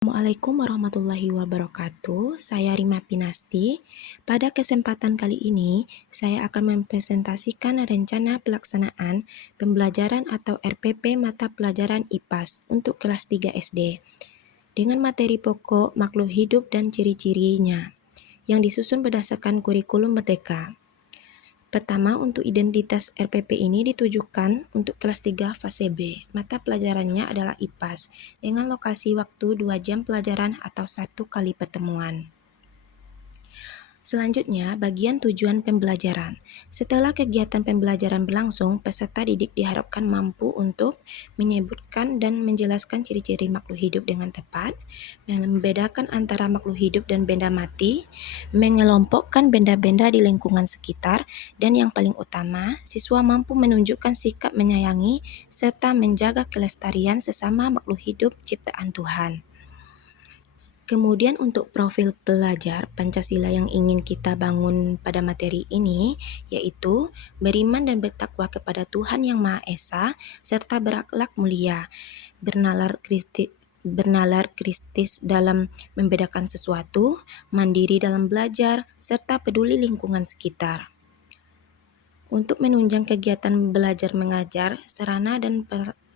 Assalamualaikum warahmatullahi wabarakatuh. Saya Rima Pinasti. Pada kesempatan kali ini, saya akan mempresentasikan rencana pelaksanaan pembelajaran atau RPP mata pelajaran IPAS untuk kelas 3 SD dengan materi pokok makhluk hidup dan ciri-cirinya yang disusun berdasarkan kurikulum Merdeka. Pertama, untuk identitas RPP ini ditujukan untuk kelas 3 fase B. Mata pelajarannya adalah IPAS dengan lokasi waktu 2 jam pelajaran atau 1 kali pertemuan. Selanjutnya, bagian tujuan pembelajaran. Setelah kegiatan pembelajaran berlangsung, peserta didik diharapkan mampu untuk menyebutkan dan menjelaskan ciri-ciri makhluk hidup dengan tepat, membedakan antara makhluk hidup dan benda mati, mengelompokkan benda-benda di lingkungan sekitar, dan yang paling utama, siswa mampu menunjukkan sikap menyayangi serta menjaga kelestarian sesama makhluk hidup ciptaan Tuhan. Kemudian untuk profil pelajar Pancasila yang ingin kita bangun pada materi ini, yaitu beriman dan bertakwa kepada Tuhan Yang Maha Esa, serta berakhlak mulia, bernalar kritis dalam membedakan sesuatu, mandiri dalam belajar, serta peduli lingkungan sekitar. Untuk menunjang kegiatan belajar mengajar, sarana dan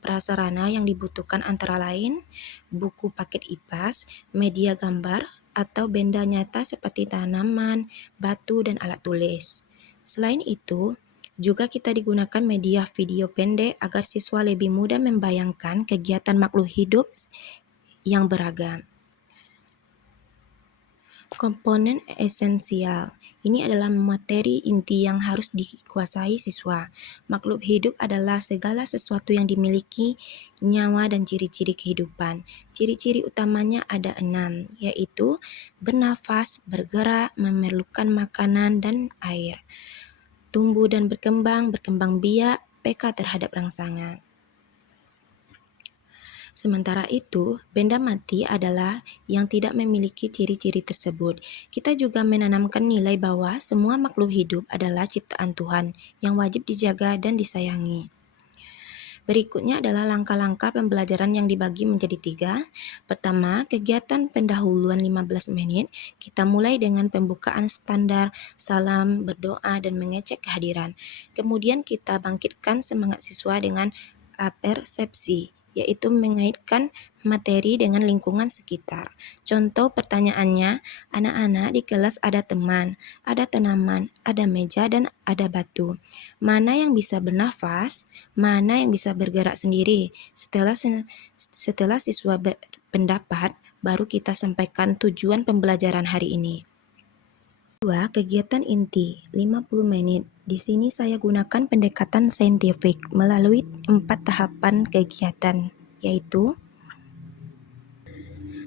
prasarana yang dibutuhkan antara lain buku paket IPAS, media gambar, atau benda nyata seperti tanaman, batu, dan alat tulis. Selain itu, juga kita digunakan media video pendek agar siswa lebih mudah membayangkan kegiatan makhluk hidup yang beragam. Komponen esensial. Ini adalah materi inti yang harus dikuasai siswa. Makhluk hidup adalah segala sesuatu yang dimiliki nyawa dan ciri-ciri kehidupan. Ciri-ciri utamanya ada 6, yaitu bernafas, bergerak, memerlukan makanan dan air, tumbuh dan berkembang biak, peka terhadap rangsangan. Sementara itu, benda mati adalah yang tidak memiliki ciri-ciri tersebut. Kita juga menanamkan nilai bahwa semua makhluk hidup adalah ciptaan Tuhan yang wajib dijaga dan disayangi. Berikutnya adalah langkah-langkah pembelajaran yang dibagi menjadi 3. Pertama, kegiatan pendahuluan 15 menit. Kita mulai dengan pembukaan standar, salam, berdoa, dan mengecek kehadiran. Kemudian kita bangkitkan semangat siswa dengan persepsi, yaitu mengaitkan materi dengan lingkungan sekitar. Contoh pertanyaannya, anak-anak di kelas ada teman, ada tanaman, ada meja, dan ada batu. Mana yang bisa bernafas? Mana yang bisa bergerak sendiri? Setelah siswa berpendapat, baru kita sampaikan tujuan pembelajaran hari ini. 2. Kegiatan inti 50 menit. Di sini saya gunakan pendekatan saintifik melalui 4 tahapan kegiatan, yaitu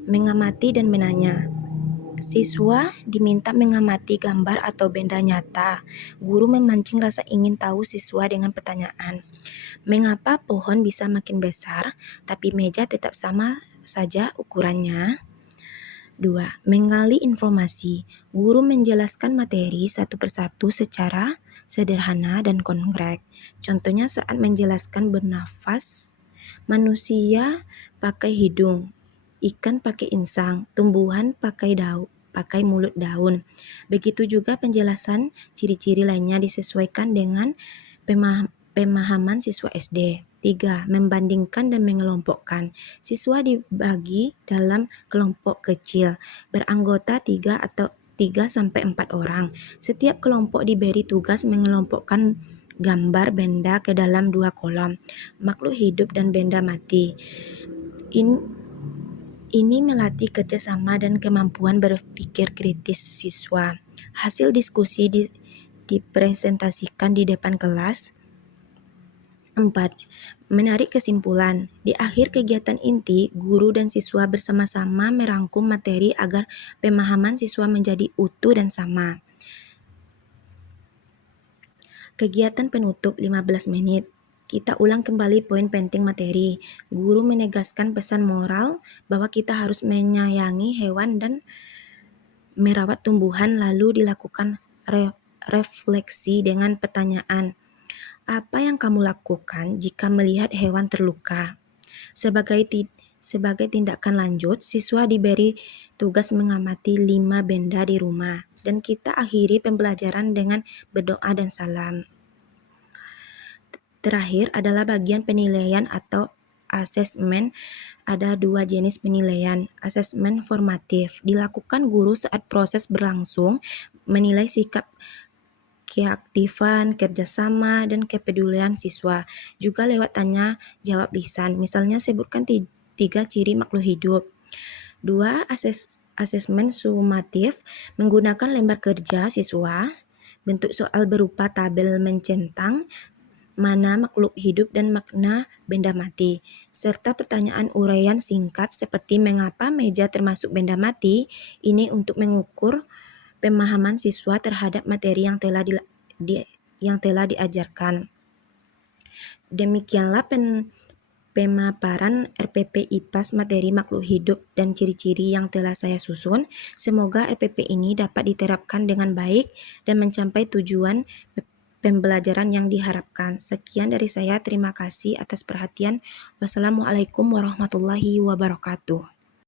mengamati dan menanya. Siswa diminta mengamati gambar atau benda nyata. Guru memancing rasa ingin tahu siswa dengan pertanyaan. Mengapa pohon bisa makin besar, tapi meja tetap sama saja ukurannya? 2. Menggali informasi. Guru menjelaskan materi satu persatu secara sederhana dan konkret. Contohnya saat menjelaskan bernafas, manusia pakai hidung, ikan pakai insang, tumbuhan pakai mulut daun. Begitu juga penjelasan ciri-ciri lainnya disesuaikan dengan pemahaman siswa SD. 3. Membandingkan dan mengelompokkan. Siswa dibagi dalam kelompok kecil, beranggota 3 sampai 4 orang. Setiap kelompok diberi tugas mengelompokkan gambar benda ke dalam 2 kolom, makhluk hidup dan benda mati. Ini melatih kerjasama dan kemampuan berpikir kritis siswa. Hasil diskusi dipresentasikan di depan kelas. 4. Menarik kesimpulan. Di akhir kegiatan inti, guru dan siswa bersama-sama merangkum materi agar pemahaman siswa menjadi utuh dan sama. Kegiatan penutup 15 menit. Kita ulang kembali poin penting materi. Guru menegaskan pesan moral bahwa kita harus menyayangi hewan dan merawat tumbuhan, lalu dilakukan refleksi dengan pertanyaan. Apa yang kamu lakukan jika melihat hewan terluka? Sebagai Sebagai tindakan lanjut, siswa diberi tugas mengamati 5 benda di rumah. Dan kita akhiri pembelajaran dengan berdoa dan salam. Terakhir adalah bagian penilaian atau asesmen. Ada 2 jenis penilaian. Asesmen formatif dilakukan guru saat proses berlangsung, menilai sikap, keaktifan, kerjasama, dan kepedulian siswa. Juga lewat tanya jawab lisan. Misalnya sebutkan 3 ciri makhluk hidup. 2. Asesmen sumatif menggunakan lembar kerja siswa. Bentuk soal berupa tabel mencentang mana makhluk hidup dan makna benda mati, serta pertanyaan uraian singkat seperti mengapa meja termasuk benda mati. Ini untuk mengukur pemahaman siswa terhadap materi yang telah diajarkan. Demikianlah pemaparan RPP IPAS materi makhluk hidup dan ciri-ciri yang telah saya susun. Semoga RPP ini dapat diterapkan dengan baik dan mencapai tujuan pembelajaran yang diharapkan. Sekian dari saya, terima kasih atas perhatian. Wassalamualaikum warahmatullahi wabarakatuh.